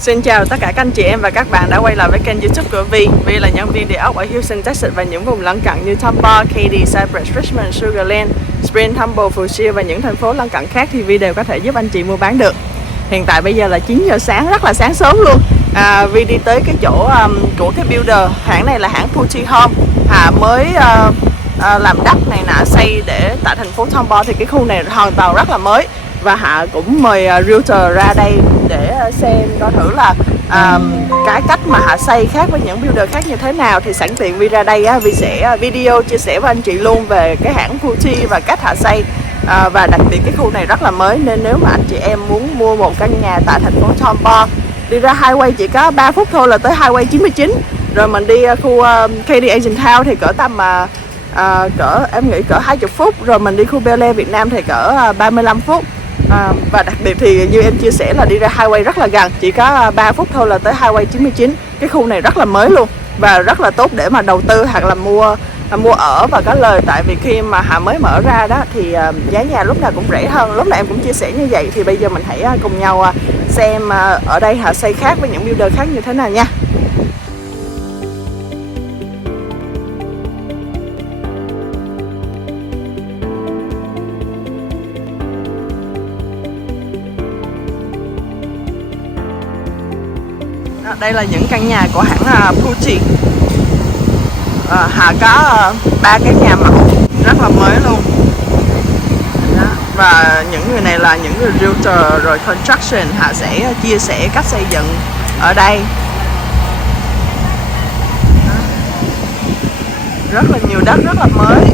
Xin chào tất cả các anh chị em và các bạn đã quay lại với kênh YouTube của Vi. Vi là nhân viên địa ốc ở Houston, Texas và những vùng lân cận như Tampa, Katy, Cypress, Richmond, Sugar Land, Spring, Humble, Fuchsia và những thành phố lân cận khác thì Vi đều có thể giúp anh chị mua bán được. Hiện tại bây giờ là 9 giờ sáng, rất là sáng sớm luôn. Vi đi tới cái chỗ của cái builder, hãng này là hãng Pulte mới làm đất này nọ xây để tại thành phố Tampa, thì cái khu này hoàn toàn rất là mới. Và Hạ cũng mời realtor ra đây để xem coi thử là cái cách mà Hạ xây khác với những builder khác như thế nào. Thì sẵn tiện Vi ra đây Vi sẽ video chia sẻ với anh chị luôn về cái hãng Pulte và cách Hạ xây. Và đặc biệt cái khu này rất là mới, nên nếu mà anh chị em muốn mua một căn nhà tại thành phố Tampa, đi ra highway chỉ có 3 phút thôi là tới highway 99. Rồi mình đi khu Katy Asian Town thì cỡ tầm em nghĩ cỡ 20 phút. Rồi mình đi khu Pulte Việt Nam thì cỡ 35 phút. Và đặc biệt thì như em chia sẻ là đi ra highway rất là gần, chỉ có 3 phút thôi là tới highway 99. Cái khu này rất là mới luôn và rất là tốt để mà đầu tư hoặc là mua ở và có lời. Tại vì khi mà Hạ mới mở ra đó thì giá nhà lúc nào cũng rẻ hơn. Lúc nào em cũng chia sẻ như vậy. Thì bây giờ mình hãy cùng nhau xem ở đây Hạ xây khác với những builder khác như thế nào nha. Đây là những căn nhà của hãng Pulte. Hạ có 3 cái nhà mẫu rất là mới luôn. Đó. Và những người này là những người realtor rồi construction. Hạ sẽ chia sẻ cách xây dựng ở đây. Đó. Rất là nhiều đất, rất là mới.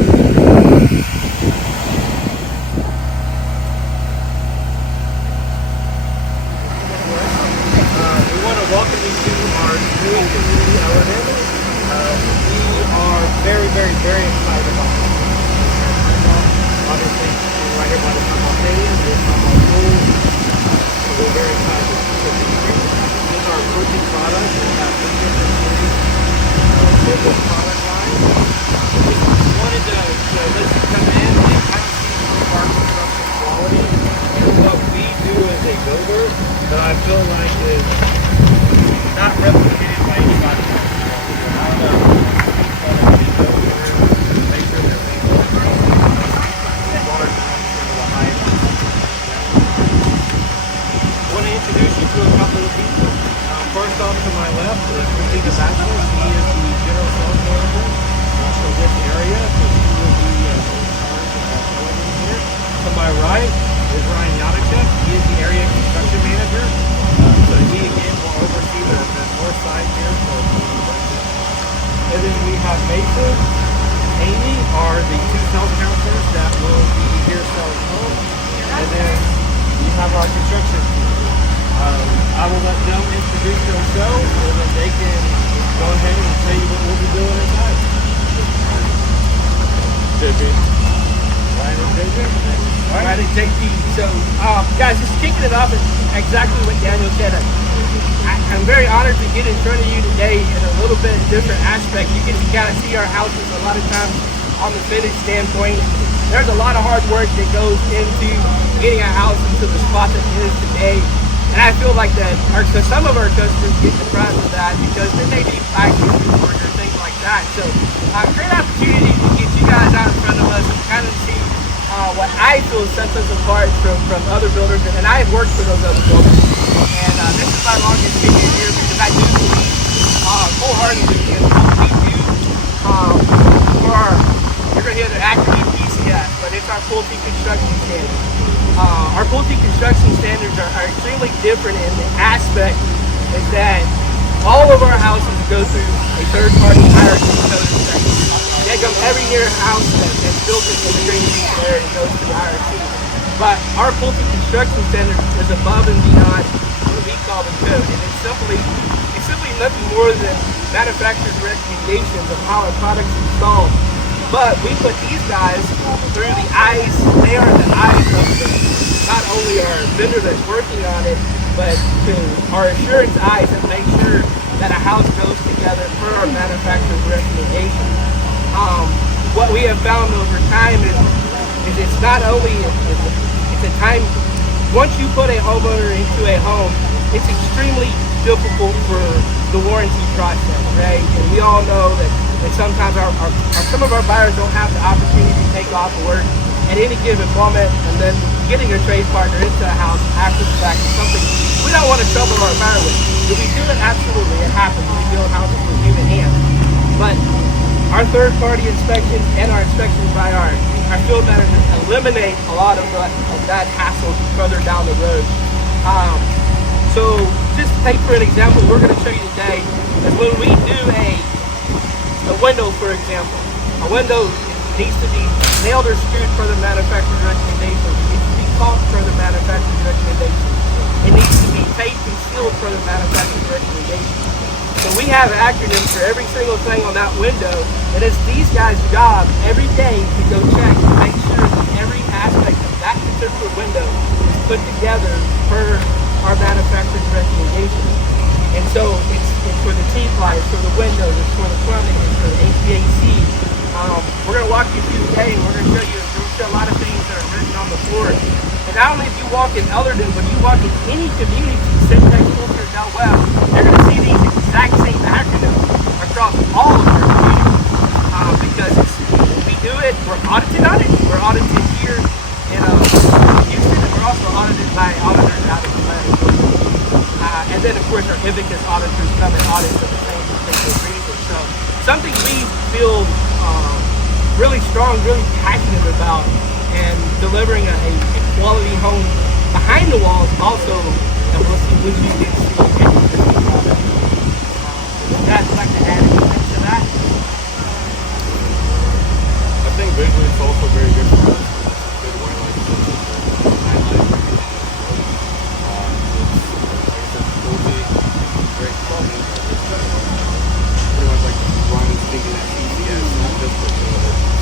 Very excited about this. Obviously, right here by the Pulte Stadium, there's Pulte Pool. So we're very excited to be here. This is our Pulte product. We have 3 different series of this product line. We wanted to let you come in and kind of see some of our construction quality and what we do as a builder that I feel like is not replicated by anybody else. I don't know. First off to my left is Pulte Bachelor. He is the general sales manager for this area, so he will be in charge of selling here. To my right is Ryan Yadachek. He is the area construction manager. So he again will oversee the north side here for and then we have Mason, Amy are the 2 sales counselors that will be here selling homes. And then we have our construction team. I will let them introduce themselves and then they can go ahead and tell you what we'll be doing inside. JP. Ryan and JP. Ryan and JP. So, guys, just kicking it off is exactly what Daniel said. I'm very honored to get in front of you today in a little bit different aspect. You can kind of see our houses a lot of times on the finish standpoint. There's a lot of hard work that goes into getting a house into the spot that it is today. And I feel like that some of our customers get deprived of that because then they need packages or things like that. So great opportunity to get you guys out in front of us and kind of see what I feel sets us apart from other builders. And I have worked for those other builders. And this is my longest tenure here because I do believe wholeheartedly in what we do for our, you're going to hear the acronym PCF, but it's our Pulte construction standard. Our Pulte construction standards are extremely different in the aspect is that all of our houses go through a third-party hierarchy code inspection. They go every year house that's built in the Green area goes through IRC. But our Pulte construction standard is above and beyond what we call the code, and it's simply nothing more than manufacturer's recommendations of how a product is installed. But we put these guys through the eyes, they are the eyes of not only our vendor that's working on it, but to our assurance eyes that make sure that a house goes together per our manufacturer's recommendation. What we have found over time is it's not only, it's a time, once you put a homeowner into a home, it's extremely difficult for the warranty process, right? And we all know that sometimes some of our buyers don't have the opportunity to take off work at any given moment, and then getting a trade partner into a house after the fact is something we don't want to trouble our buyer with. Do we do it? Absolutely, it happens. We build houses with human hands. But our third-party inspection and our inspections by our field managers eliminate a lot of that hassle further down the road. So just take for an example, we're going to show you today is when we do a window, for example. A window needs to be nailed or screwed per the manufacturer's recommendation. It needs to be caulked per the manufacturer's recommendation. It needs to be taped and sealed per the manufacturer's recommendation. So we have acronyms for every single thing on that window, and it's these guys' job every day to go check and make sure that every aspect of that particular window is put together per our manufacturer's recommendation. And so it's for the T-ply, it's for the windows, it's for the plumbing, it's for the HVAC. We're going to walk you through today, and we're going to show you a lot of things that are written on the floor. And not only if you walk in Ellerton, but you walk in any community, Syntax, Pulte, Del Webb, you're going to see these exact same acronyms across all of our communities. Because we do it, we're audited on it. We're audited here in Houston, and we're also audited by auditors out of Atlanta. And then, of course, our Ivicus auditors come and audit for the same particular reason. So, something we feel really strong, really passionate about, and delivering a quality home behind the walls also, and we'll see what you get to see. Guys, would like to add anything to that? I think visually it's also very good for us. Good white light system, night light. Great quality. Pretty much like Ryan's thinking that TCS, not just for the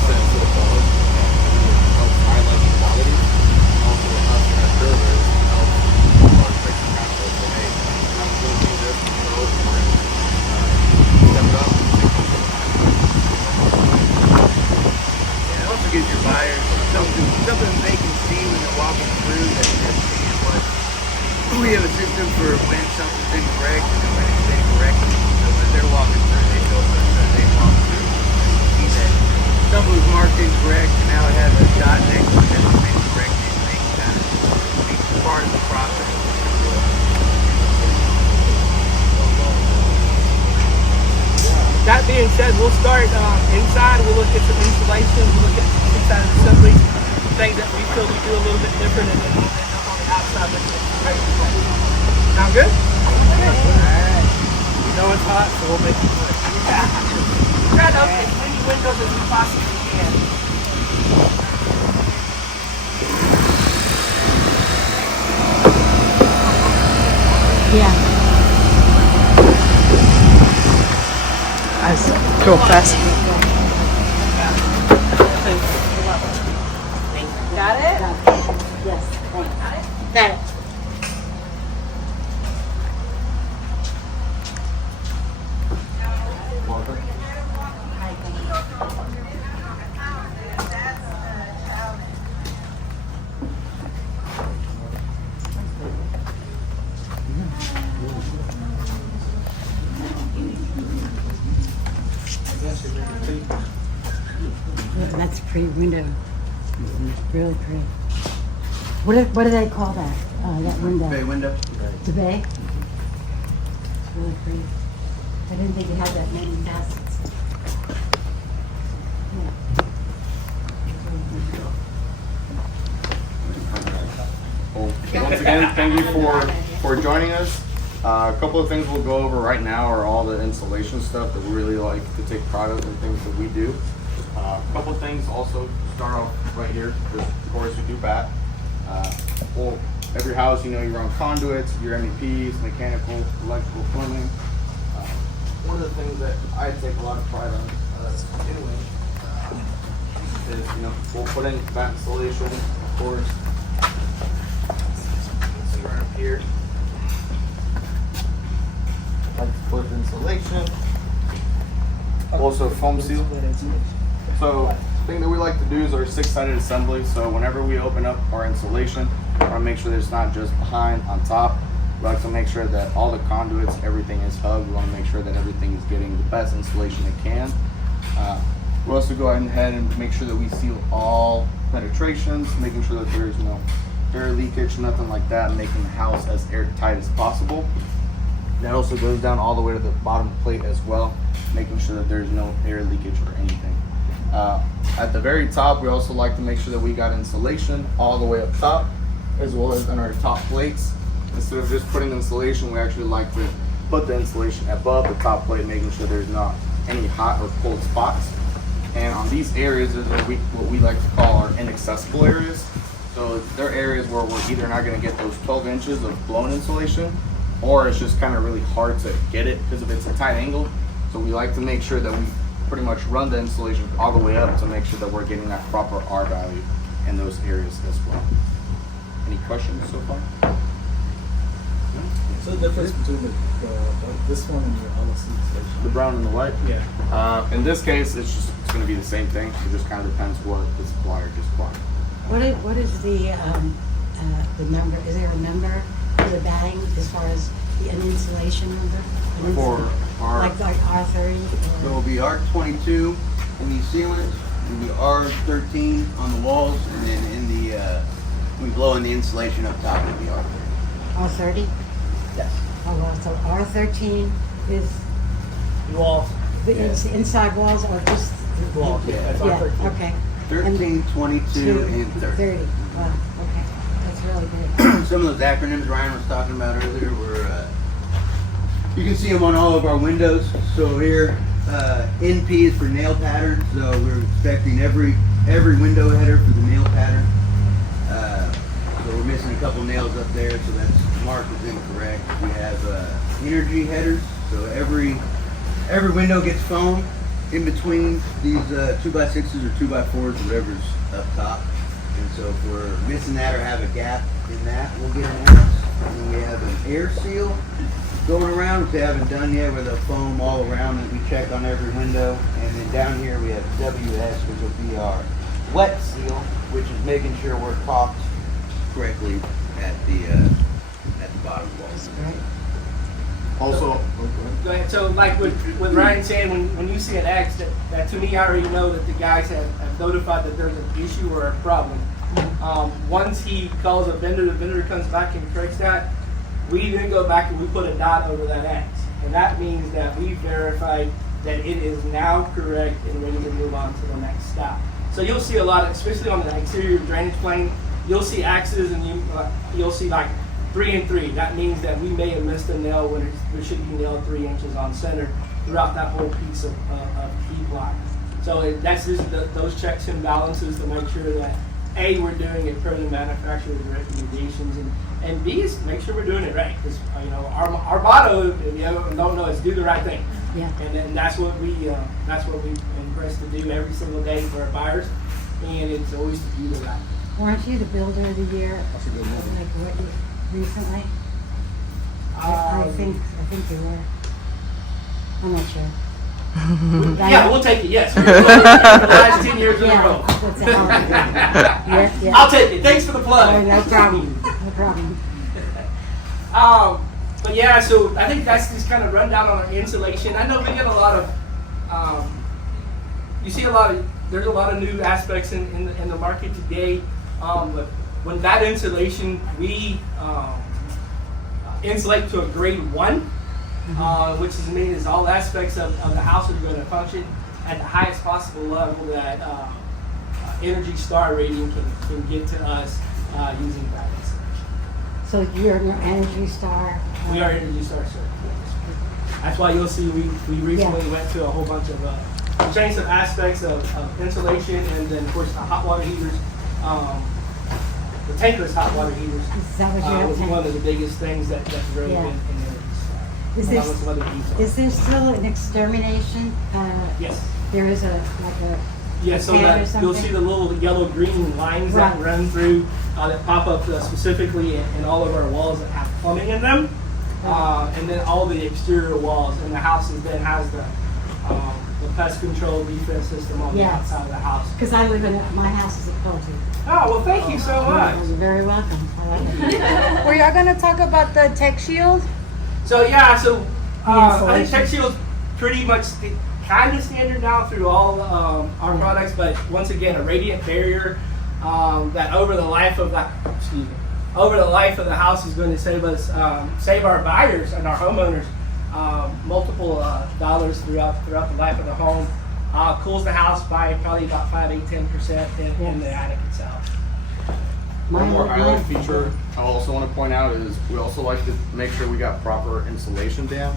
sense of the color, helps highlight the quality, and also us and our servers help our inspection council say, hey, I'm going to do this, we're going to step it up and take something Yeah, it also gives your buyers something they can see when they're walking through that they're seeing what. We have a system for when something's incorrect and when it's incorrect. So as they're walking through, they feel that they walk through. See that something was marked incorrect and now it has a dot next to it that's incorrect. They can kind of make it part of the process. That being said, we'll start inside. We'll look at some installation. We'll look at inside of the assembly, things that we feel we do a little bit different, and then we'll end up on the outside looking at the face. Sound good? Alright. We know it's hot, so we'll make it work. Try to open as many windows as we possibly can. Yeah. Nice. Cool. Fast. Got it? Yes. Got it. That's a pretty window. Really pretty. What do they call that? That window? Bay window. The bay? It's really pretty. I didn't think it had that many facets. Well, once again, thank you for joining us. A couple of things we'll go over right now are all the installation stuff that we really like to take pride of and things that we do. A couple of things also start off right here, because of course we do bat. Well, every house, you know, you run conduits, your MEPs, mechanical, electrical, plumbing. One of the things that I take a lot of pride on doing is, you know, we'll put in bat installation, of course. See right up here. Like foot insulation. Also foam seal. So the thing that we like to do is our 6-sided assembly. So whenever we open up our insulation, we want to make sure that it's not just behind on top. We like to make sure that all the conduits, everything is hugged. We want to make sure that everything is getting the best insulation it can. We also go ahead and make sure that we seal all penetrations, making sure that there is no air leakage, nothing like that, making the house as airtight as possible. That also goes down all the way to the bottom plate as well, making sure that there's no air leakage or anything. At the very top, we also like to make sure that we got insulation all the way up top, as well as on our top plates. Instead of just putting insulation, we actually like to put the insulation above the top plate, making sure there's not any hot or cold spots. And on these areas is what we like to call our inaccessible areas. So they're areas where we're either not going to get those 12 inches of blown insulation, or it's just kind of really hard to get it because of it's a tight angle. So we like to make sure that we pretty much run the insulation all the way up to make sure that we're getting that proper R value in those areas as well. Any questions so far? So the difference between this one and your LLC station? The brown and the white? Yeah. In this case, it's going to be the same thing. It just kind of depends what the supplier just bought. What is the number? Is there a number for the batting as far as an insulation number? For our like R30? So it'll be R22 in these ceilings, it'll be R13 on the walls, and then in the, we blow in the insulation up top, it'll be R30. R30? Yes. Oh, well, so R13 is Walls. the inside walls or just? Walls, yeah. That's Yeah, R13. okay. 13, 22, and 30. Wow, okay. That's really good. Some of those acronyms Ryan was talking about earlier were, you can see them on all of our windows. So here, NP is for nail pattern. So we're expecting every window header for the nail pattern. So we're missing a couple nails up there, so that's marked as incorrect. We have energy headers. So every window gets foam in between these 2x6s or 2x4s, whatever's up top. And so if we're missing that or have a gap in that, we'll get an ounce. And then we have an air seal going around, which they haven't done yet, with a foam all around that we check on every window. And then down here we have WS, which will be our wet seal, which is making sure we're caulked correctly at the bottom wall. Right. also. Go ahead. So like with Ryan saying, when you see an X, that to me I already know that the guys have notified that there's an issue or a problem. Once he calls a vendor, the vendor comes back and corrects that. We then go back and we put a dot over that X. And that means that we verified that it is now correct and ready to move on to the next stop. So you'll see a lot, especially on the exterior drainage plane, you'll see X's and you'll see like 3 and 3. That means that we may have missed a nail when there should be nailed 3 inches on center throughout that whole piece of key block. So that's just those checks and balances to make sure that A, we're doing it per the manufacturer's recommendations, and B, is make sure we're doing it right. Because our motto, if you don't know, is do the right thing. Yeah. And then that's what we impress to do every single day for our buyers, and it's always to do the right thing. Weren't you the builder of the year? That's a good one. Like what recently? I think you were. I'm not sure. Yeah, we'll take it. Yes, for the last 10 years in a row. That's a hell of a yeah. I'll take it. Thanks for the plug. Oh, no problem. No problem. But yeah, so I think that's just kind of rundown on our insulation. I know we get a lot of, there's a lot of new aspects in the market today. But when that insulation, we insulate to a grade 1, which means all aspects of the house are going to function at the highest possible level that Energy Star rating can get to us using that insulation. So you're an Energy Star? We are Energy Star certified. That's why you'll see we recently went to a whole bunch of changed some aspects of insulation, and then of course the hot water heaters, the tankless hot water heaters. Is that what you're was one of the biggest things that's really been in Energy Star. Is there still an extermination? Yes. There is Yeah, so can or that you'll something? see the little yellow-green lines that Right. run through that pop up specifically in all of our walls that have plumbing in them, and then all the exterior walls. And the house then has the the pest control defense system on the Yes. outside of the house. Because I live in, my house is a Pulte. Oh, well, thank you so much. You're very welcome. I like it. Were y'all gonna talk about the Tech Shield? So yeah, so I think insulation. Tech Shield's pretty much kind of standard now through all our products, but once again, a radiant barrier that over the life of the house is going to save us, save our buyers and our homeowners multiple dollars throughout the life of the home. Cools the house by probably about 5, 8, 10% in the attic itself. One more highlight feature I also want to point out is we also like to make sure we got proper insulation dam.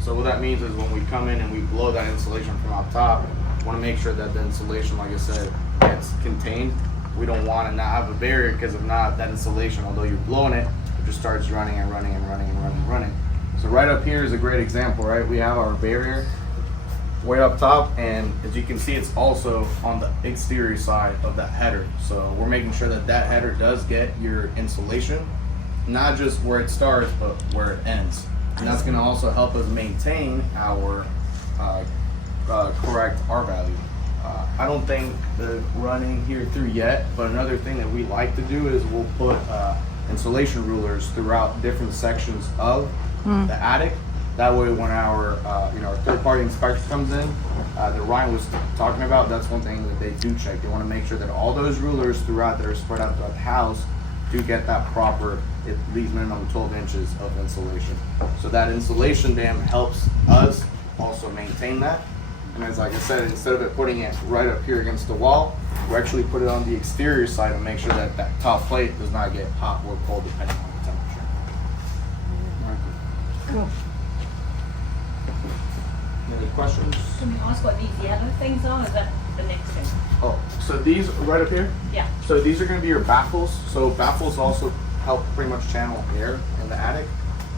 So what that means is when we come in and we blow that insulation from up top, we want to make sure that the insulation, like I said, gets contained. We don't want to not have a barrier, because if not, that insulation, although you're blowing it, it just starts running and running and running and running and running. So right up here is a great example, right? We have our barrier way up top, and as you can see, it's also on the exterior side of that header. So we're making sure that that header does get your insulation, not just where it starts, but where it ends. And that's going to also help us maintain our correct R value. I don't think the running here through yet, but another thing that we like to do is we'll put insulation rulers throughout different sections of the attic. That way, when our our third-party inspector comes in, that Ryan was talking about, that's one thing that they do check. They want to make sure that all those rulers throughout that are spread out throughout the house do get that proper, at least minimum 12 inches of insulation. So that insulation dam helps us also maintain that. And as like I said, instead of it putting it right up here against the wall, we actually put it on the exterior side and make sure that that top plate does not get hot or cold depending on the temperature. Cool. Any questions? Can we ask what these yellow things are? Or is that the next thing? Oh, so these right up here? Yeah. So these are going to be your baffles. So baffles also help pretty much channel air in the attic.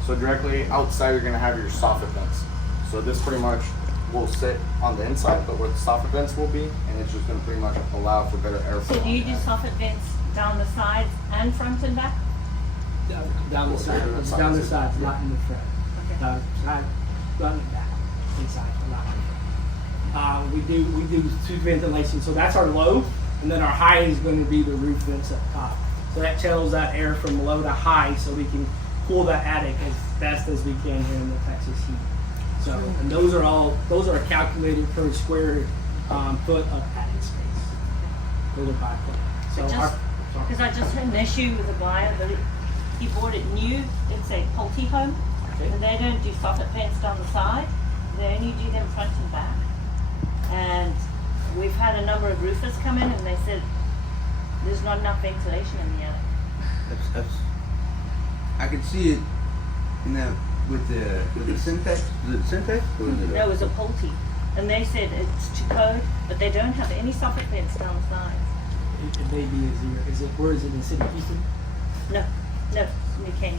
So directly outside, you're going to have your soffit vents. So this pretty much will sit on the inside, but where the soffit vents will be, and it's just going to pretty much allow for better airflow. So do you on do the attic. soffit vents down the sides and front and back? Down the side, not in the front. Okay. Side, not in the back, inside, not in the front. We do two ventilation, so that's our low, and then our high is going to be the roof vents up top. So that channels that air from low to high, so we can cool that attic as best as we can here in the Texas heat. So, and those are calculated per square foot of attic space. Those are by foot. So Because I just had an issue with a buyer that he bought it new. It's a Pulte home, Okay. and they don't do soffit vents down the side. They only do them front and back. And we've had a number of roofers come in, and they said there's not enough ventilation in the attic. I could see it in that with the syntax. Is it syntax? Or is it No, it was a Pulte, and they said it's to code, but they don't have any soffit vents down the sides. it may be a zero. Is it? Where is it in the city? Houston? No, New Caney.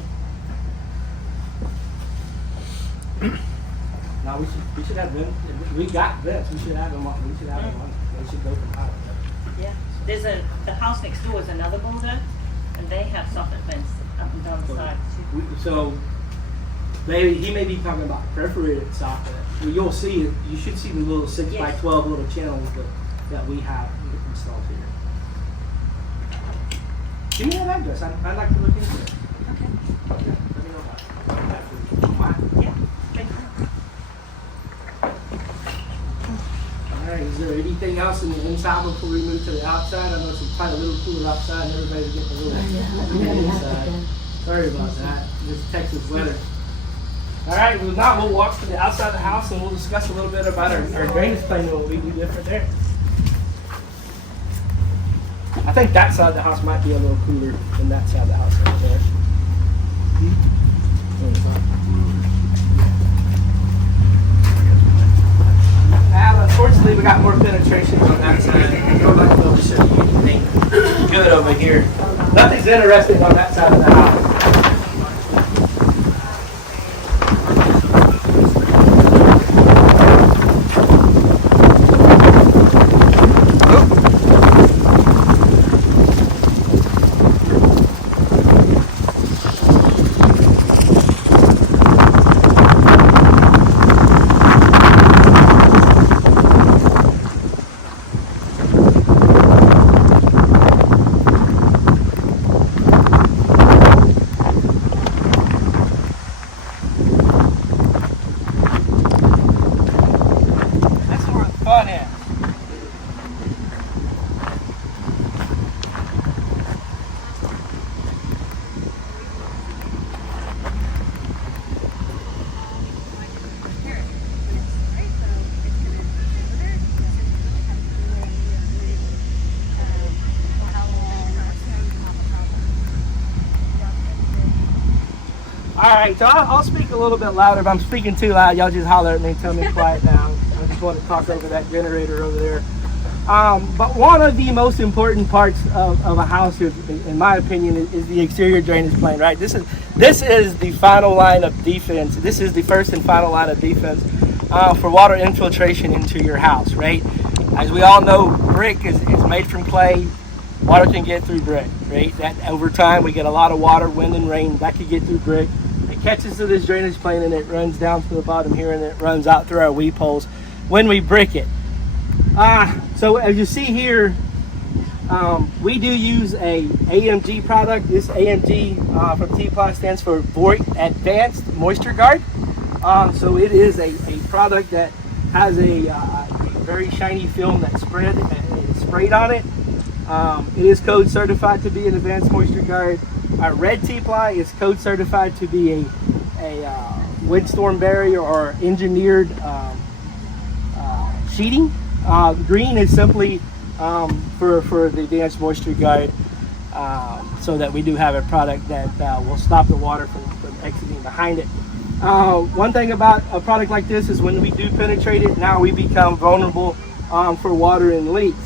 No, we should have them. We got vents. We should have them on. We should have them on. They should go from out. Yeah, the house next door is another builder, and they have soffit vents up and down the sides too. So he may be talking about perforated soffit. Well, you'll see it. You should see the little 6x12 little channels that we have installed here. Give me that address. I'd like to look into it. Okay. Let me know about it. Yeah. Thank you. All right. Is there anything else in the inside before we move to the outside? I know it's probably a little cooler outside, and everybody's getting a little inside. Sorry about that. This Texas weather. All right. Well, now we'll walk to the outside of the house, and we'll discuss a little bit about our drainage plan and what we do different there. I think that side of the house might be a little cooler than that side of the house right there. Now, unfortunately, we got more penetration on that side. Go back over show you anything good over here. Nothing's interesting on that side of the house. right, so I'll speak a little bit louder. If I'm speaking too loud, y'all just holler at me and tell me to quiet down. I just want to talk over that generator over there. But one of the most important parts of a house, in my opinion, is the exterior drainage plan, right? This is the final line of defense. This is the first and final line of defense for water infiltration into your house, right? As we all know, brick is made from clay. Water can get through brick, right? That over time, we get a lot of water, wind and rain, that could get through brick. It catches to this drainage plane and it runs down to the bottom here and it runs out through our weep holes when we brick it. So as you see here, we do use a AMG product. This AMG from T-Ply stands for Voigt Advanced Moisture Guard. So it is a product that has a very shiny film that's sprayed on it. It is code certified to be an advanced moisture guard. Our red T-Ply is code certified to be a windstorm barrier or engineered sheeting. Green is simply for the advanced moisture guard, so that we do have a product that will stop the water from exiting behind it. One thing about a product like this is when we do penetrate it, now we become vulnerable for water and leaks.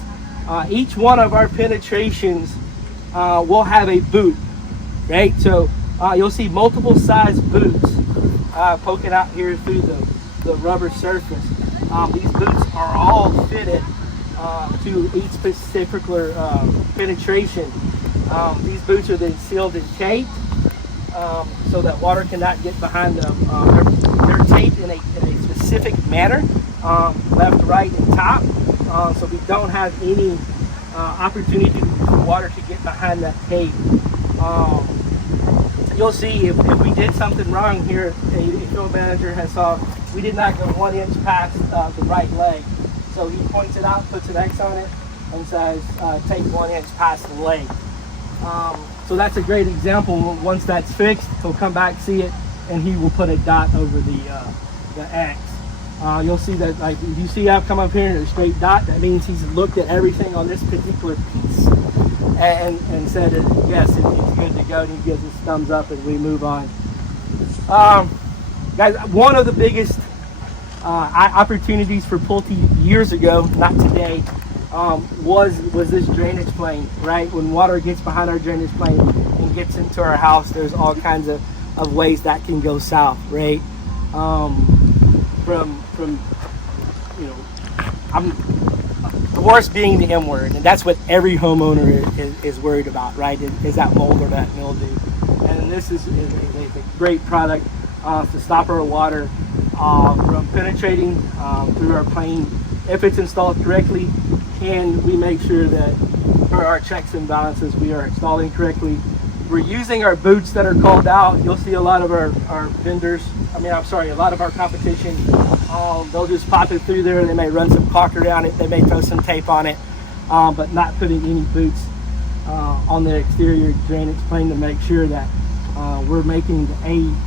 Each one of our penetrations will have a boot, right? So you'll see multiple size boots poking out here through the rubber surface. These boots are all fitted to each specific penetration. These boots are then sealed and taped so that water cannot get behind them. They're taped in a specific manner, left, right, and top. So we don't have any opportunity for water to get behind that tape. You'll see if we did something wrong here, a field manager has saw we did not go 1 inch past the right leg. So he points it out, puts an X on it, and says take 1 inch past the leg. So that's a great example. Once that's fixed, he'll come back, see it, and he will put a dot over the X. You'll see that, like, if you see I've come up here and a straight dot, that means he's looked at everything on this particular piece and said that, yes, it's good to go, and he gives us thumbs up and we move on. Guys, one of the biggest opportunities for Pulte years ago, not today, was this drainage plane, right? When water gets behind our drainage plane and gets into our house, there's all kinds of ways that can go south, right? From you know, the worst being the M word, and that's what every homeowner is worried about, right? Is that mold or that mildew? And this is a great product to stop our water from penetrating through our plane if it's installed correctly, and we make sure that for our checks and balances we are installing correctly. We're using our boots that are called out. You'll see a lot of our vendors, a lot of our competition, they'll just pop it through there. They may run some caulk around it, they may throw some tape on it, but not putting any boots on the exterior drainage plane to make sure that we're making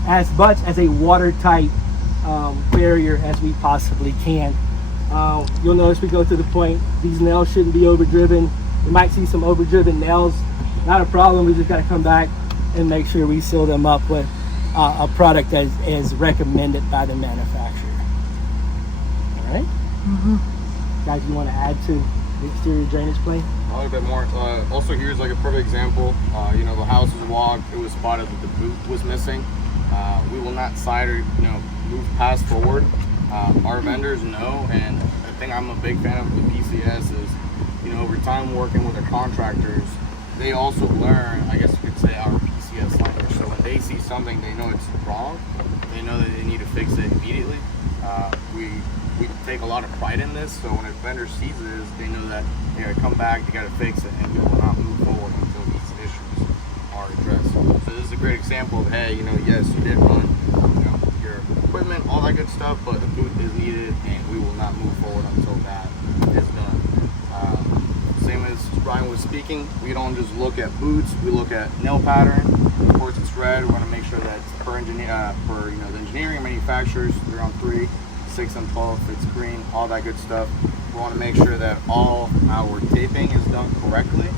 as much as a watertight barrier as we possibly can. You'll notice we go to the point, these nails shouldn't be overdriven. You might see some overdriven nails. Not a problem, we just got to come back and make sure we seal them up with a product that is recommended by the manufacturer. All right? Mm-hmm. Guys, you want to add to the exterior drainage plane? A little bit more. Also, here's like a perfect example. The house was walked, it was spotted that the boot was missing. We will not side or move past forward. Our vendors know, and the thing I'm a big fan of the PCS is, over time working with the contractors, they also learn, I guess you could say, our PCS language. So when they see something they know it's wrong, they know that they need to fix it immediately. We take a lot of pride in this, so when a vendor sees this, they know that they gotta come back, they gotta fix it, and we will not move forward until these issues are addressed. So this is a great example of, hey, yes, you did run your equipment, all that good stuff, but the boot is needed, and we will not move forward until that is done. Same as Brian was speaking, we don't just look at boots, we look at nail pattern. Of course, it's red. We want to make sure that it's the engineering and manufacturers, they're on 3, 6, and 12. It's green, all that good stuff. We want to make sure that all our taping is done correctly.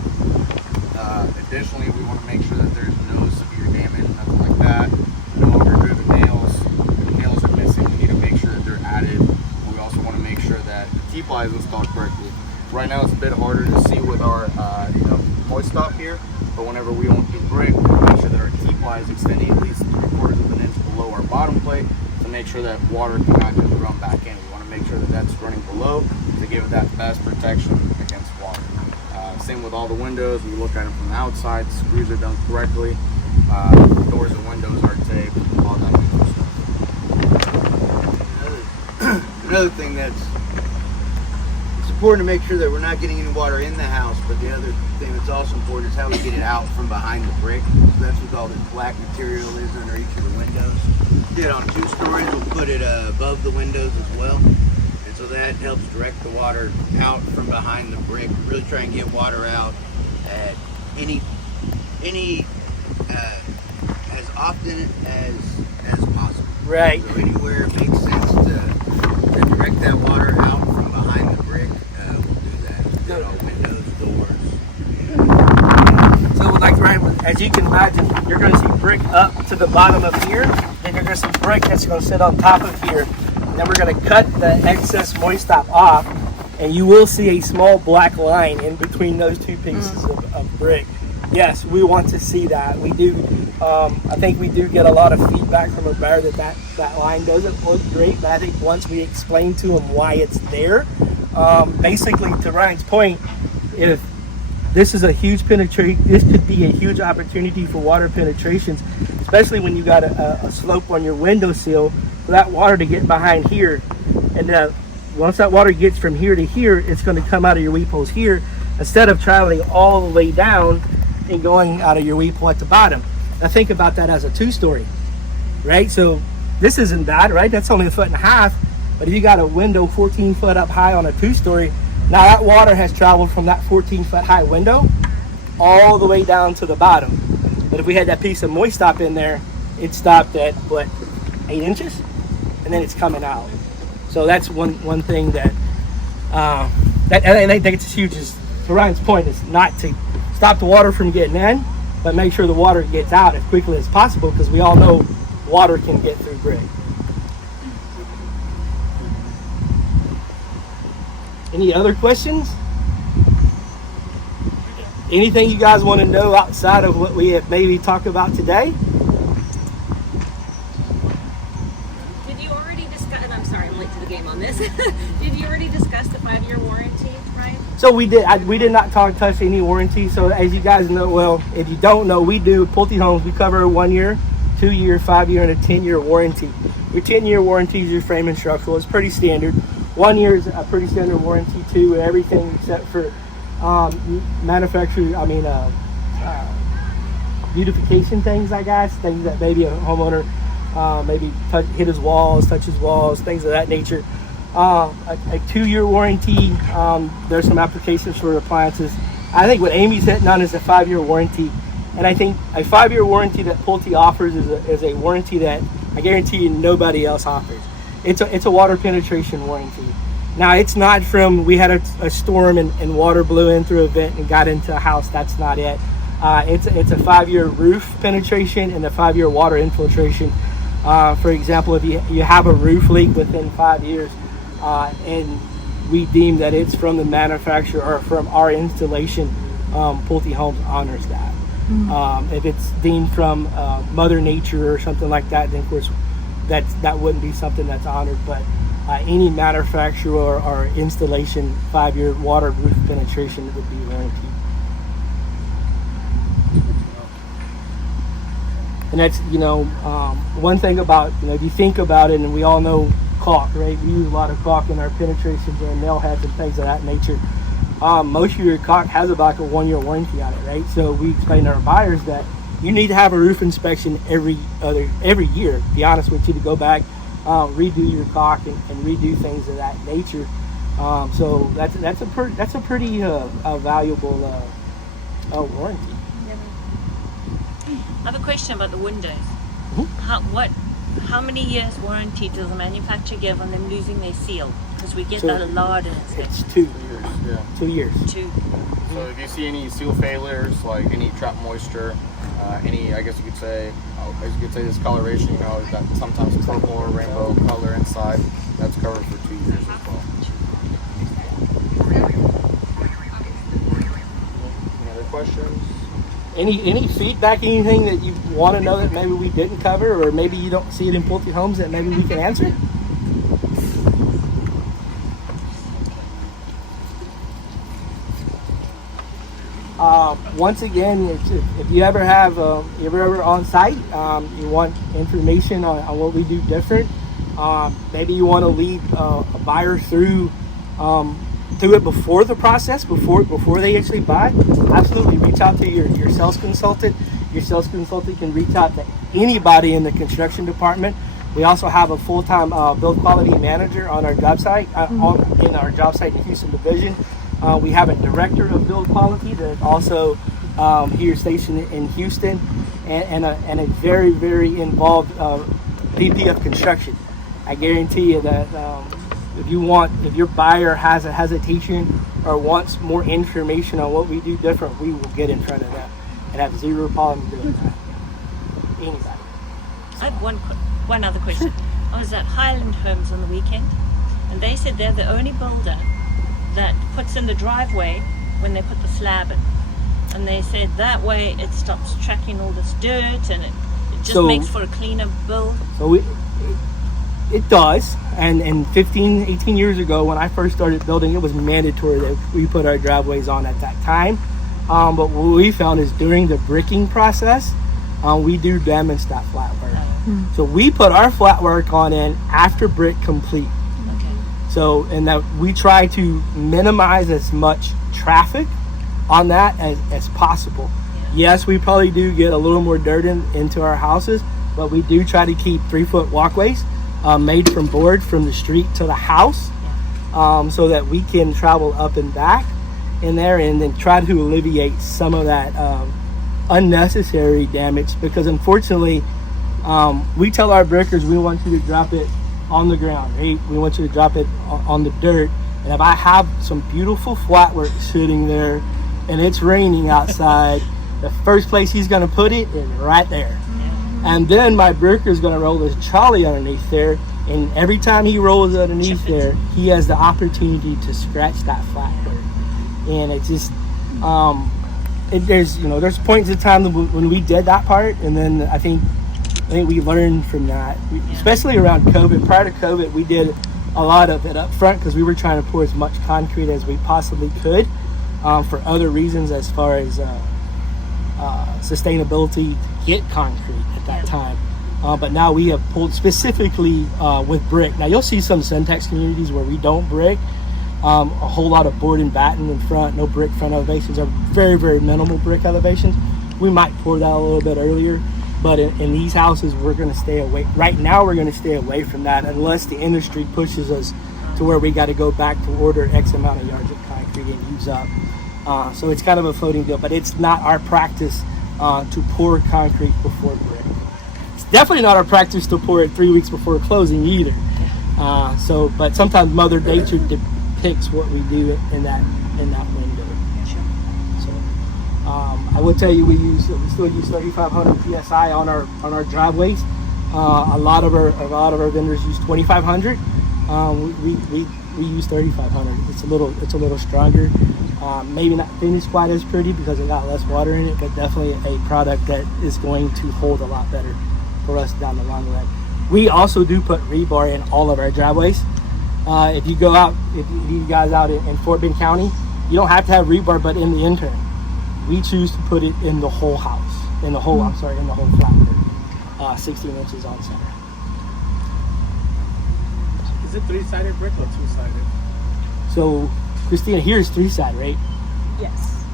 Additionally, we want to make sure that there's no severe damage, nothing like that, no overdriven ply is installed correctly. Right now it's a bit harder to see with our moist stop here, but whenever we won't do brick, we want to make sure that our key ply is extending at least 3/4 of an inch below our bottom plate to make sure that water cannot just run back in. We want to make sure that that's running below to give it that best protection against water. Same with all the windows. We look at them from the outside, screws are done correctly, doors and windows are taped, all that good stuff. Another thing it's important to make sure that we're not getting any water in the house, but the other thing that's also important is how we get it out from behind the brick. So that's what all this black material is under each of the windows. Did on 2 stories, we'll put it above the windows as well. And so that helps direct the water out from behind the brick. Really try and get water out at any as often as possible. Right. So anywhere it makes sense to direct that water out from behind the brick, we'll do that. You know, windows, doors. So like Ryan, as you can imagine, you're going to see brick up to the bottom of here, then you're going to see brick that's going to sit on top of here. And then we're going to cut the excess moist stop off, and you will see a small black line in between those 2 pieces of brick. Yes, we want to see that. We do. I think we do get a lot of feedback from a buyer that line doesn't look great, but I think once we explain to them why it's there, basically to Ryan's point, if this is a huge penetration, this could be a huge opportunity for water penetrations, especially when you got a slope on your windowsill for that water to get behind here. And once that water gets from here to here, it's going to come out of your weep holes here instead of traveling all the way down and going out of your weep hole at the bottom. Now think about that as a 2-story, right? So this isn't bad, right? That's only 1.5 feet. But if you got a window 14 foot up high on a 2-story, now that water has traveled from that 14 foot high window all the way down to the bottom. But if we had that piece of moist stop in there, it stopped at what, 8 inches? And then it's coming out. So that's one thing that and I think it's huge. Is to Ryan's point, is not to stop the water from getting in, but make sure the water gets out as quickly as possible, because we all know water can get through brick. Any other questions? Anything you guys want to know outside of what we have maybe talked about today? Did you already discuss, and I'm sorry I'm late to the game on this, did you already discuss the 5-year warranty, Ryan? So we did. We did not touch any warranty. So as you guys know, well, if you don't know, we do Pulte Homes. We cover a 1-year, 2-year, 5-year, and a 10-year warranty. Your 10-year warranty is your frame and structural. It's pretty standard. 1 year is a pretty standard warranty too, with everything except for beautification things, I guess. Things that maybe a homeowner maybe hit his walls, touch his walls, things of that nature. A 2-year warranty, there's some applications for appliances. I think what Amy's hitting on is a 5-year warranty. And I think a 5-year warranty that Pulte offers is a warranty that I guarantee you nobody else offers. It's a water penetration warranty. Now, it's not from, we had a storm and water blew in through a vent and got into a house. That's not it. It's a 5-year roof penetration and a 5-year water infiltration. For example, if you have a roof leak within 5 years, and we deem that it's from the manufacturer or from our installation, Pulte Homes honors that. Mm-hmm. If it's deemed from Mother Nature or something like that, then of course that wouldn't be something that's honored. But any manufacturer or installation 5-year water roof penetration would be warranted. And that's, one thing about, if you think about it, and we all know caulk, right? We use a lot of caulk in our penetrations and nail heads and things of that nature. Most of your caulk has about a 1-year warranty on it, right? So we explain to our buyers that you need to have a roof inspection every year, to be honest with you, to go back, redo your caulk and redo things of that nature. So that's a pretty valuable warranty. I have a question about the windows. Mm-hmm. How many years warranty does the manufacturer give on them losing their seal? Because we get that a lot in It's inspections. 2 years, yeah. 2 years. 2. So if you see any seal failures, like any trapped moisture, any, I guess you could say discoloration, that sometimes purple or rainbow color inside, that's covered for 2 years as well. Any feedback, anything that you want to know that maybe we didn't cover, or maybe you don't see it in Pulte Homes that maybe we can answer? Once again, if you ever have, you're ever on site, you want information on what we do different, maybe you want to lead a buyer through it before the process, before they actually buy, absolutely reach out to your sales consultant. Your sales consultant can reach out to anybody in the construction department. We also have a full-time build quality manager on our job site, in our job site in the Houston division. We have a director of build quality that also here stationed in Houston, and a very, very involved VP of construction. I guarantee you that if your buyer has a hesitation or wants more information on what we do different, we will get in front of them and have zero problem doing that. Anybody. I have one other question. I was at Highland Homes on the weekend, and they said they're the only builder that puts in the driveway when they put the slab in. And they said that way it stops tracking all this dirt, and it just makes for a cleaner build. So it does. And 15, 18 years ago when I first started building, it was mandatory that we put our driveways on at that time. But what we found is during the bricking process, we do damage that flat work. So we put our flat work on in after brick complete. So, and that we try to minimize as much traffic on that as possible. Yes, we probably do get a little more dirt into our houses, but we do try to keep 3-foot walkways made from board from the street to the house, so that we can travel up and back in there, and then try to alleviate some of that unnecessary damage. Because unfortunately, we tell our brickers we want you to drop it on the ground, right? We want you to drop it on the dirt. And if I have some beautiful flat work sitting there and it's raining outside, the first place he's going to put it is right there. And then my bricker is going to roll this trolley underneath there, and every time he rolls underneath there, he has the opportunity to scratch that flat work. And it's just there's points in time when we did that part, and then I think we learned from that, especially around COVID. Prior to COVID, we did a lot of it up front because we were trying to pour as much concrete as we possibly could for other reasons, as far as sustainability to get concrete at that time. But now we have pulled specifically with brick. Now you'll see some Syntax communities where we don't brick. A whole lot of board and batten in front, no brick front elevations, or very, very minimal brick elevations. We might pour that a little bit earlier. But in these houses, we're going to stay away. Right now, we're going to stay away from that unless the industry pushes us to where we got to go back to order X amount of yards of concrete and use up. So it's kind of a floating deal, but it's not our practice to pour concrete before brick. It's definitely not our practice to pour it 3 weeks before closing either. But sometimes Mother Nature depicts what we do in that window. I would tell you we still use 3,500 psi on our driveways. A lot of our vendors use 2,500. We use 3,500. It's a little stronger. Maybe not finished quite as pretty because it got less water in it, but definitely a product that is going to hold a lot better for us down the long run. We also do put rebar in all of our driveways. If you guys out in Fort Bend County, you don't have to have rebar, but in the interim, we choose to put it in the whole house, in the whole flat, 16 inches on center. Is it 3-sided brick or 2-sided? So, Christina, here's 3-sided, right? Yes.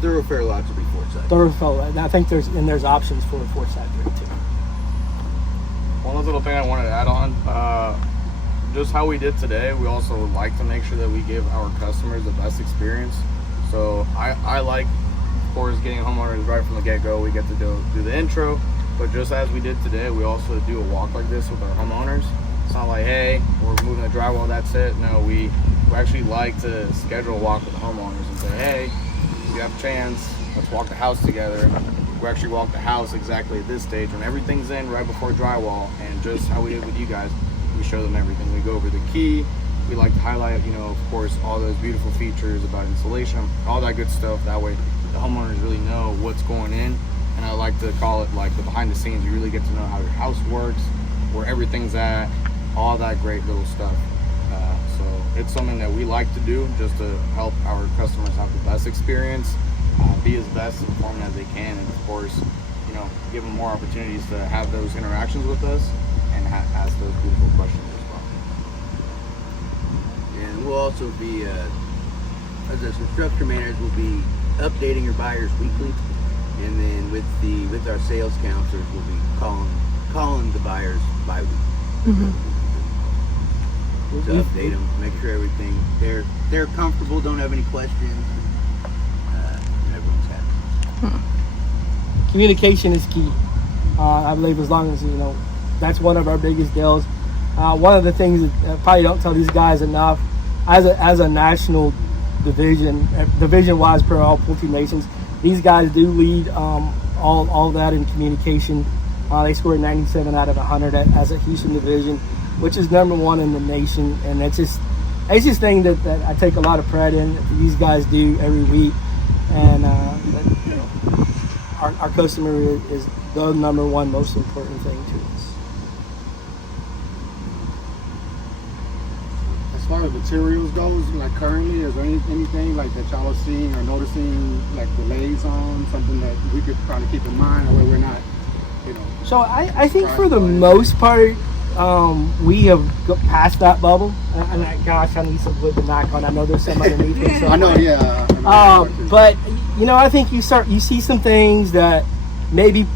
Thoroughfare lots will be 4-sided. Thoroughfare, I think there's options for a 4-sided brick too. One little thing I wanted to add on, just how we did today, we also like to make sure that we give our customers the best experience. So I like, of course, getting homeowners right from the get-go. We get to do the intro, but just as we did today, we also do a walk like this with our homeowners. It's not like, hey, we're moving the drywall, that's it. No, we actually like to schedule a walk with the homeowners and say, hey, if you have a chance, let's walk the house together. We actually walk the house exactly at this stage when everything's in right before drywall, and just how we did with you guys, we show them everything. We go over the key. We like to highlight, of course, all those beautiful features about insulation, all that good stuff. That way the homeowners really know what's going in. And I like to call it like the behind the scenes. You really get to know how your house works, where everything's at, all that great little stuff. So it's something that we like to do just to help our customers have the best experience, be as best informed as they can, and of course, you know, give them more opportunities to have those interactions with us and ask those beautiful questions as well. And we'll also be, as the structure managers, will be updating your buyers weekly, and then with our sales counselors, we'll be calling the buyers bi-weekly. To update them, make sure everything they're comfortable, don't have any questions, and everyone's happy. Communication is key. I believe as long as, you know, that's one of our biggest deals. One of the things that I probably don't tell these guys enough, as a national division-wise per all Pulte Masons, these guys do lead all that in communication. They scored 97 out of 100 as a Houston division, which is #1 in the nation, and it's just thing that I take a lot of pride in. That these guys do every week, and you know, our customer is the #1 most important thing to us. As far as materials goes, like currently, is there anything like that y'all are seeing or noticing, like delays on something that we could probably keep in mind, or where we're not, you know? So I think for the most part, we have got past that bubble. And gosh, I need some wood to knock on. I know there's some underneath it. So I know, yeah. But you know, I think you see some things that maybe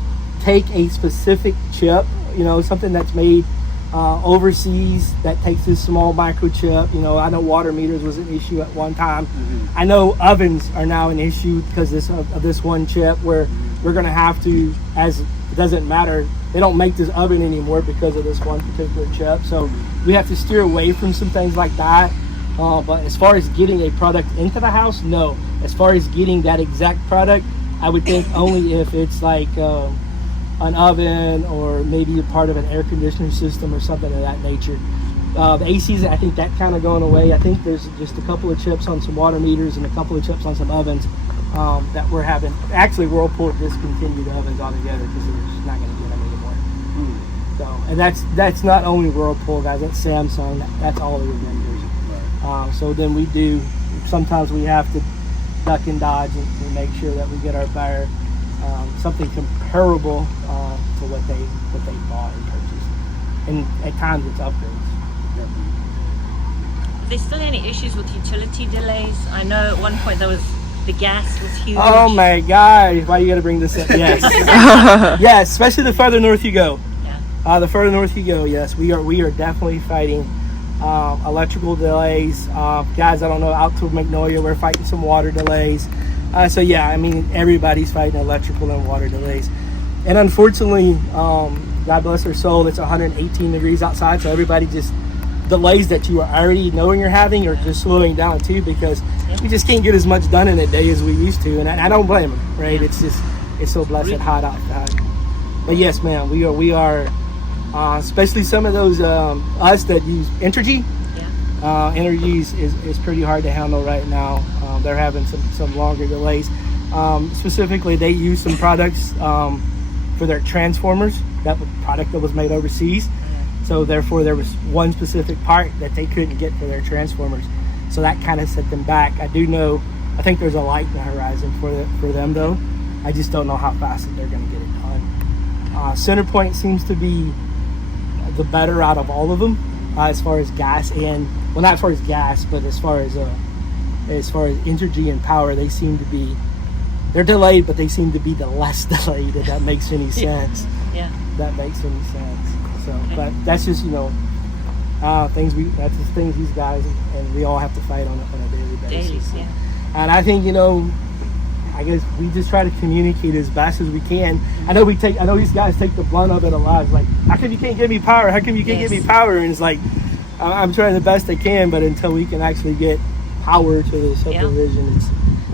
take a specific chip, you know, something that's made overseas that takes this small microchip. You know, I know water meters was an issue at one time. I know ovens are now an issue because of this one chip, where we're going to have to, as it doesn't matter, they don't make this oven anymore because of this one particular chip. So we have to steer away from some things like that. But as far as getting a product into the house, no. As far as getting that exact product, I would think only if it's like an oven or maybe a part of an air conditioning system or something of that nature. The ACs, I think that kind of going away. I think there's just a couple of chips on some water meters and a couple of chips on some ovens that we're having. Actually, Whirlpool discontinued ovens altogether because they're just not going to get them anymore. So, and that's not only Whirlpool, guys. That's Samsung. That's all of the vendors. So then we do. Sometimes we have to duck and dodge and make sure that we get our buyer something comparable to what they bought and purchased. And at times it's upgrades. Are there still any issues with utility delays? I know at one point the gas was huge. Oh my God! Why you got to bring this up? Yes, yes. Especially the further north you go. Yeah. The further north you go, yes, we are definitely fighting electrical delays. Guys, I don't know, out to Magnolia, we're fighting some water delays. So yeah, I mean, everybody's fighting electrical and water delays. And unfortunately, God bless their soul, it's 118 degrees outside, so everybody just delays that you are already knowing you're having are just slowing down too, because we just can't get as much done in a day as we used to. And I don't blame them, right? It's so blessed hot outside. But yes, man, we are especially some of those us that use Entergy. Entergy is pretty hard to handle right now. They're having some longer delays. Specifically, they use some products for their transformers. That was product that was made overseas. So therefore, there was one specific part that they couldn't get for their transformers. So that kind of set them back. I think there's a light in the horizon for them though. I just don't know how fast they're going to get it done. Centerpoint seems to be the better out of all of them as far as gas and, well, not as far as gas, but as far as Entergy and power, they seem to be, they're delayed, but they seem to be the less delayed, if that makes any sense. Yeah. That makes any sense. So, but that's just, things these guys and we all have to fight on a daily basis. Yeah. And I think, I guess we just try to communicate as best as we can. I know these guys take the blunt of it a lot. It's like, how come you can't give me power? How come you can't give me power? And it's like, I'm trying the best I can, but until we can actually get power to the subdivision,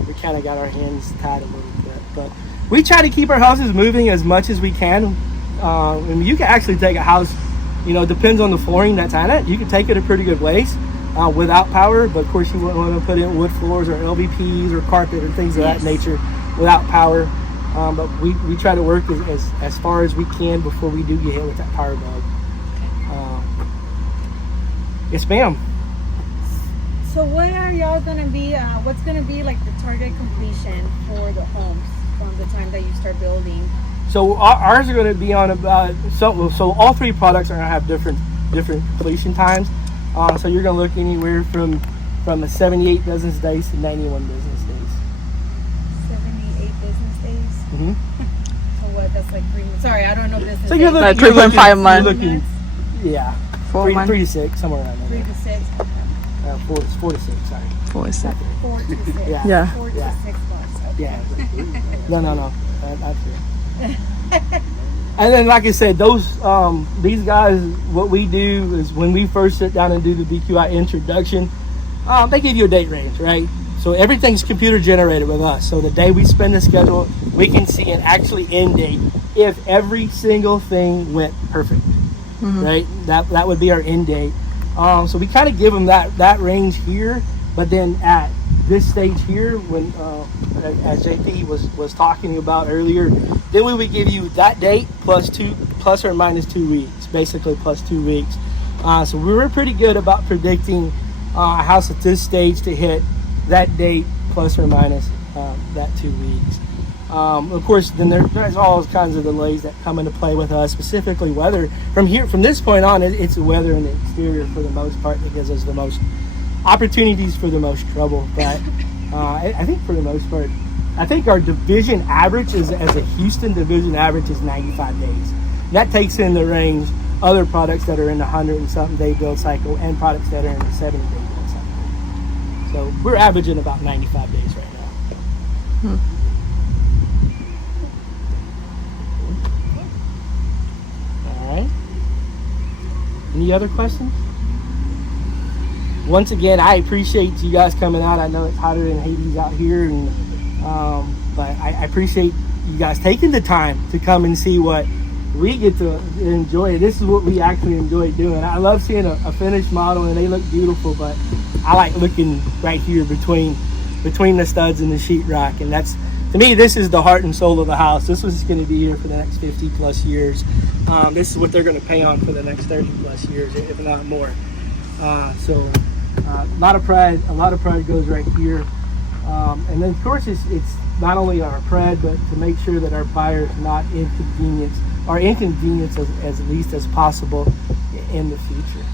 we kind of got our hands tied a little bit. But we try to keep our houses moving as much as we can. And you can actually take a house, depends on the flooring that's on it. You can take it a pretty good ways without power, but of course you wouldn't want to put in wood floors or LVPs or carpet or things of that nature without power. But we try to work as far as we can before we do get hit with that power bug. Yes, ma'am. So what are y'all gonna be? What's gonna be like the target completion for the homes from the time that you start building? So ours are going to be on about so all three products are going to have different completion times. So you're going to look anywhere from 78 business days to 91 business days. 78 business days. Mm-hmm. So what? That's like 3 months. Sorry, I don't know business. So you're days. looking, 3.5 months. Yeah, 4 months. 3 to 6, somewhere around 3 there. to 6. 4 to 6. Sorry. 4 to 6. 4 to 6. Yeah. 4 to 6 months. Okay. Yeah. No. That's it. And then, like I said, these guys, what we do is when we first sit down and do the BQI introduction, they give you a date range, right? So everything's computer generated with us. So the day we spend the schedule, we can see an actually end date if every single thing went perfect, right? That would be our end date. So we kind of give them that range here, but then at this stage here, when as JP was talking about earlier, then we would give you that date plus or minus 2 weeks, basically plus 2 weeks. So we were pretty good about predicting a house at this stage to hit that date plus or minus that 2 weeks. Of course, then there's all kinds of delays that come into play with us, specifically weather. From this point on, it's the weather in the exterior for the most part that gives us the most opportunities for the most trouble. But I think for the most part, I think our division average as a Houston division average is 95 days. That takes in the range other products that are in the 100 and something day build cycle and products that are in the 70 day build cycle. So we're averaging about 95 days right now. All right. Any other questions? Once again, I appreciate you guys coming out. I know it's hotter than Hades out here, but I appreciate you guys taking the time to come and see what we get to enjoy. This is what we actually enjoy doing. I love seeing a finished model, and they look beautiful, but I like looking right here between the studs and the sheetrock, and that's, to me, this is the heart and soul of the house. This was going to be here for the next 50 plus years. This is what they're going to pay on for the next 30 plus years, if not more. So a lot of pride goes right here. And then of course it's not only our pride, but to make sure that our buyers not inconvenienced as least as possible in the future.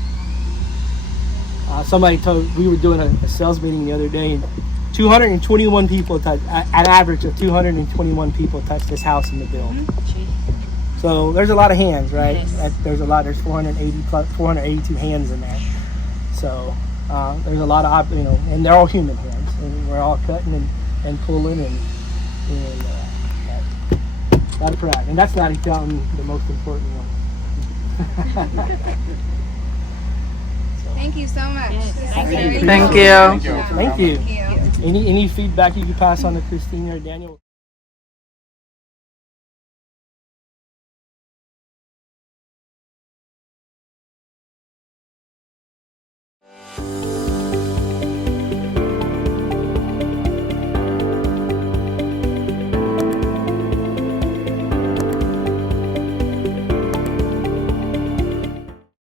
Somebody we were doing a sales meeting the other day, and 221 people an average of 221 people touched this house in the build. So there's a lot of hands, right? Yes. There's 482 hands in there. So there's a lot of, and they're all human hands, and we're all cutting and pulling and a lot of pride. And that's not counting the most important one. Thank you so much. Yes, thank you. Thank you. Thank you. Any feedback you can pass on to Christina or Daniel?